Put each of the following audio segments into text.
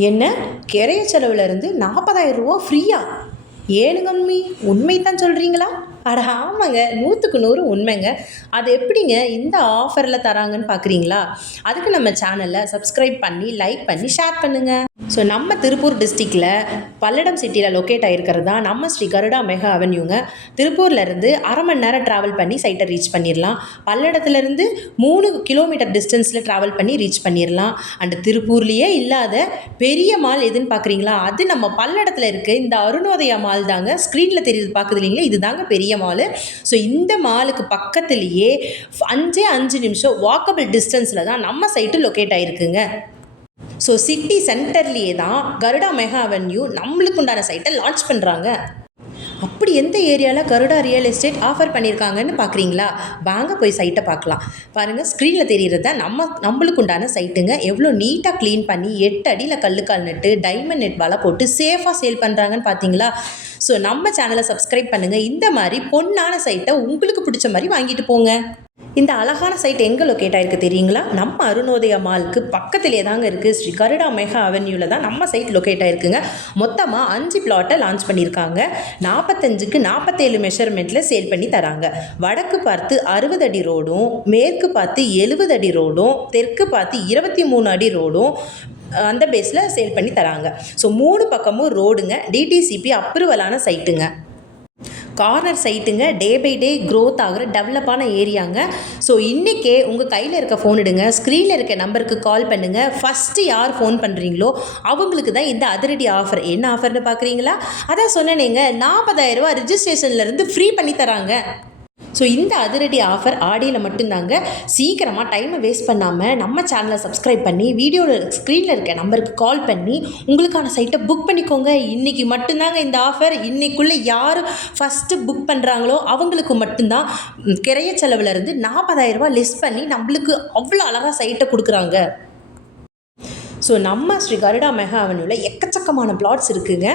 என்ன? கிரைய செலவுலேருந்து நாற்பதாயிரம் ரூபா ஃப்ரீயா? ஏனுங்க உண்மை உண்மை தான் சொல்கிறீங்களா அட ஆமாங்க. நூற்றுக்கு நூறு உண்மைங்க. அது எப்படிங்க இந்த ஆஃபரில் தராங்கன்னு பார்க்குறீங்களா அதுக்கு நம்ம சேனலை சப்ஸ்கிரைப் பண்ணி லைக் பண்ணி ஷேர் பண்ணுங்கள் ஸோ நம்ம திருப்பூர் டிஸ்ட்ரிக்டில் பல்லடம் சிட்டியில் லொக்கேட் ஆகிருக்கிறது தான் நம்ம ஸ்ரீ கருடா மெகா அவென்யூங்க திருப்பூர்லேருந்து அரை மணி நேரம் ட்ராவல் பண்ணி சைட்டை ரீச் பண்ணிடலாம் பல்லடத்துலேருந்து மூணு கிலோமீட்டர் டிஸ்டன்ஸில் ட்ராவல் பண்ணி ரீச் பண்ணிடலாம் அண்ட் திருப்பூர்லேயே இல்லாத பெரிய மால் எதுன்னு பார்க்குறீங்களா அது நம்ம பல்லடத்தில் இருக்குது இந்த அருணோதயா மால் தாங்க. ஸ்க்ரீனில் தெரியுது பார்க்குது இல்லைங்களா? இது தாங்க பெரிய மாலு ஸோ இந்த மாலுக்கு பக்கத்துலேயே அஞ்சே அஞ்சு நிமிஷம் வாக்கபிள் டிஸ்டன்ஸில் தான் நம்ம சைட்டு லொக்கேட் ஆகிருக்குங்க ஸோ சிட்டி சென்டர்லேயே தான் கருடா மெகா அவென்யூ நம்மளுக்கு உண்டான சைட்டை லான்ச் பண்ணுறாங்க அப்படி எந்த ஏரியாவில் கருடா ரியல் எஸ்டேட் ஆஃபர் பண்ணியிருக்காங்கன்னு பார்க்குறீங்களா வாங்க போய் சைட்டை பார்க்கலாம் பாருங்கள் ஸ்க்ரீனில் தெரிகிறது தான் நம்ம நம்மளுக்கு உண்டான சைட்டுங்க எவ்வளோ நீட்டாக க்ளீன் பண்ணி எட்டு அடியில் கல்லுக்கால் நட்டு டைமண்ட் நெட் வலை போட்டு சேஃபாக சேல் பண்ணுறாங்கன்னு பார்த்தீங்களா ஸோ நம்ம சேனலை சப்ஸ்கிரைப் பண்ணுங்கள் இந்த மாதிரி பொண்ணான சைட்டை உங்களுக்கு பிடிச்ச மாதிரி வாங்கிட்டு போங்க. இந்த அழகான சைட் எங்கே லொக்கேட் ஆயிருக்கு தெரியுங்களா? நம்ம அருணோதய மாலுக்கு பக்கத்திலே தாங்க இருக்குது ஸ்ரீ கருடா மெகா அவென்யூவில் தான் நம்ம சைட் லொக்கேட் ஆயிருக்குங்க. மொத்தமாக அஞ்சு பிளாட்டை லான்ச் பண்ணியிருக்காங்க. நாற்பத்தஞ்சுக்கு நாற்பத்தேழு மெஷர்மெண்ட்டில் சேல் பண்ணி தராங்க. வடக்கு பார்த்து அறுபது அடி ரோடும் மேற்கு பார்த்து எழுபது அடி ரோடும் தெற்கு பார்த்து இருபத்தி மூணு அடி ரோடும் அந்த பேஸில் சேல் பண்ணி தராங்க. ஸோ மூணு பக்கமும் ரோடுங்க. டிடிசிபி அப்ரூவலான சைட்டுங்க கார்னர் சைட்டுங்க டே பை டே க்ரோத் ஆகிற டெவலப்பான ஏரியாங்க ஸோ இன்றைக்கே உங்கள் கையில் இருக்க ஃபோன் எடுங்க. ஸ்க்ரீனில் இருக்க நம்பருக்கு கால் பண்ணுங்கள் ஃபஸ்ட்டு யார் ஃபோன் பண்ணுறீங்களோ அவங்களுக்கு தான் இந்த அதிரடி ஆஃபர் என்ன ஆஃபர்னு பார்க்குறீங்களா அதான் சொன்னேனேங்க. நாற்பதாயிரரூபா ரிஜிஸ்ட்ரேஷன்லேருந்து ஃப்ரீ பண்ணி தராங்க. ஸோ இந்த அதிரடி ஆஃபர் ஆடியில் மட்டும்தாங்க. சீக்கிரமாக டைமை வேஸ்ட் பண்ணாமல் நம்ம சேனலை சப்ஸ்கிரைப் பண்ணி வீடியோவில் ஸ்க்ரீனில் இருக்க நம்பருக்கு கால் பண்ணி உங்களுக்கான சைட்டை புக் பண்ணிக்கோங்க. இன்றைக்கி மட்டும்தாங்க இந்த ஆஃபர் இன்றைக்குள்ளே யார் ஃபஸ்ட்டு புக் பண்ணுறாங்களோ அவங்களுக்கு மட்டும்தான். ம், கிரைய செலவுலேருந்து நாற்பதாயிரரூபா லெஸ் பண்ணி நம்மளுக்கு அவ்வளோ அழகாக சைட்டை கொடுக்குறாங்க. ஸோ நம்ம ஸ்ரீ கருடா மெகா அவனில் எக்கச்சக்கமான பிளாட்ஸ் இருக்குங்க.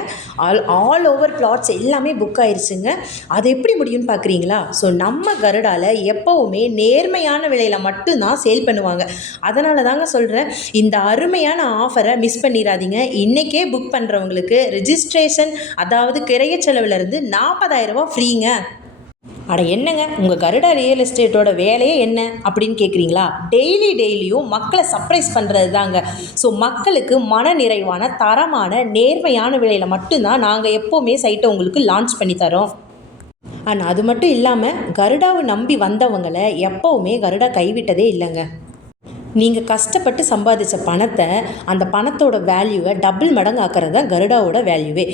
ஆல் ஆல் ஓவர் பிளாட்ஸ் எல்லாமே புக் ஆயிடுச்சுங்க அது எப்படி முடியும்னு பார்க்குறீங்களா ஸோ நம்ம கருடாவில் எப்போவுமே நேர்மையான விலையில் மட்டும்தான் சேல் பண்ணுவாங்க. அதனால தாங்க சொல்கிறேன் இந்த அருமையான ஆஃபரை மிஸ் பண்ணிடாதீங்க இன்றைக்கே புக் பண்ணுறவங்களுக்கு ரிஜிஸ்ட்ரேஷன் அதாவது கிரைய செலவுலேருந்து நாற்பதாயிரரூபா ஃப்ரீங்க அட என்னங்க? உங்கள் கருடா ரியல் எஸ்டேட்டோட வேலையே என்ன? அப்படின்னு கேட்குறீங்களா டெய்லி டெய்லியும் மக்களை சர்ப்ரைஸ் பண்ணுறது தாங்க ஸோ மக்களுக்கு மன நிறைவான தரமான நேர்மையான விலையில் மட்டும்தான் நாங்கள் எப்போவுமே சைட்டை உங்களுக்கு லான்ச் பண்ணி தரோம். அண்ட் அது மட்டும் இல்லாமல் கருடாவை நம்பி வந்தவங்களை எப்போவுமே கருடா கைவிட்டதே இல்லைங்க. நீங்கள் கஷ்டப்பட்டு சம்பாதிச்ச பணத்தை அந்த பணத்தோட வேல்யூவை டபுள் மடங்கு ஆக்கிறது தான் கருடாவோட வேல்யூவே